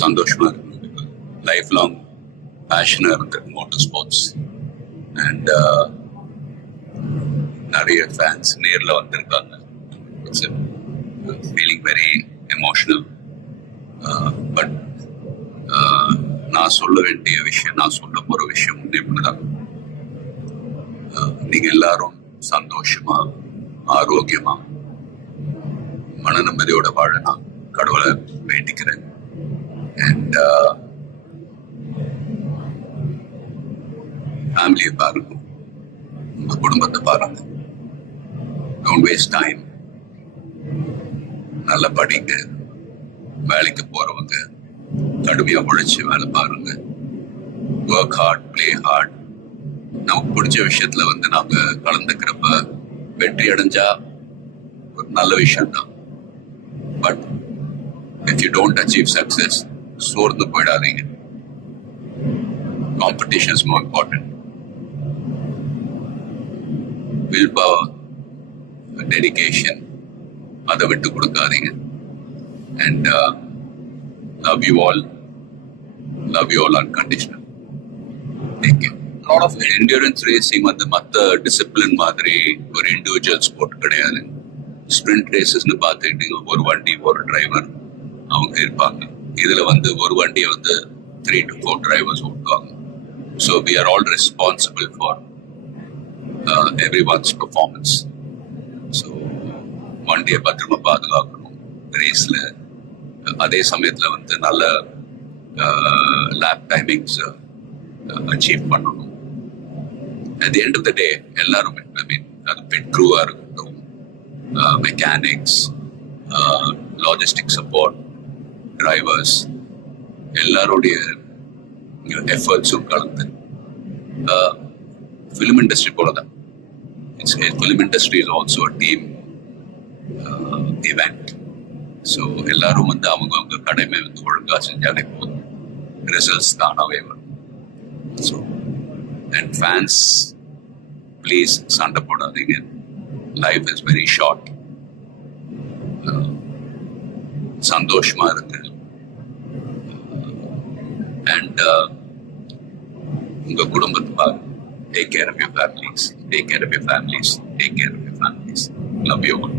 சந்தோஷமா இருக்கும் life long பேஷனா இருந்திருக்கு மோட்டர் ஸ்போர்ட்ஸ் அண்ட் நிறைய ஃபேன்ஸ் நேரில் வந்திருக்காங்க it's feeling very emotional but நான் சொல்ல வேண்டிய விஷயம் நான் சொல்ல போகிற விஷயம் எப்படிதான் uh, நீங்கள் எல்லாரும் சந்தோஷமா ஆரோக்கியமாக மன நிம்மதியோட வாழ நான் கடவுளை வேண்டிக்கிறேன் ஃபேமிலியை uh, பாருங்க உங்க குடும்பத்தை பாருங்க டோன்ட் வேஸ்ட் டைம் நல்ல படிங்க வேலைக்கு போறவங்க கடுமையா உழைச்சு வேலை பாருங்க ஒர்க் ஹார்ட் பிளே ஹார்ட் நமக்கு பிடிச்ச விஷயத்துல வந்து நாம கலந்துக்கிறப்ப வெற்றி அடைஞ்சா ஒரு நல்ல விஷயம் தான் but if you don't achieve success சோர்ந்து போயிடாதீங்க competition is more important willpower dedication அதை விட்டு கொடுக்காதீங்க and love you all love you all unconditional thank you lot of endurance racing வந்து மற்ற டிசிப்ளின் மாதிரி ஒரு இண்டிவிஜுவல் ஸ்போர்ட் கிடையாது ஸ்ப்ரிண்ட் ரேசஸ்னு பார்த்துக்கிட்டீங்க ஒரு வண்டி ஒரு டிரைவர் அவங்க இருப்பாங்க இதில் வந்து ஒரு வண்டியை வந்து த்ரீ டு ஃபோர் டிரைவர்ஸ் ஓட்டுவாங்க so we are all responsible for everyone's performance so வண்டியை பத்திரமா பாதுகாக்கணும் ரேஸில் அதே சமயத்தில் வந்து நல்ல லேப் டைமிங்ஸ் அச்சீவ் பண்ணணும் at the end of the day எல்லாரும் ஐ மீன் அது பெட்ரூவாக இருக்கட்டும் மெக்கானிக்ஸ் லாஜிஸ்டிக் சப்போர்ட் டிரைவர்ஸ் எல்லாருடைய எஃபர்ட்ஸும் கலந்து ஃபிலிம் இண்டஸ்ட்ரி போல தான் it's film industry is also team event so எல்லாரும் வந்து அவங்க அவங்க கடமை வந்து ஒழுங்காக செஞ்சாலே போதும் ரிசல்ட்ஸ் தானாகவே வரும் ஸோ அண்ட் ஃபேன்ஸ் ப்ளீஸ் சண்டை போடாதீங்க லைஃப் இஸ் வெரி ஷார்ட் சந்தோஷமா இருக்கு அண்ட் uh, உங்க குடும்பத்துக்காக take care of your families take care of your families take care of your families love you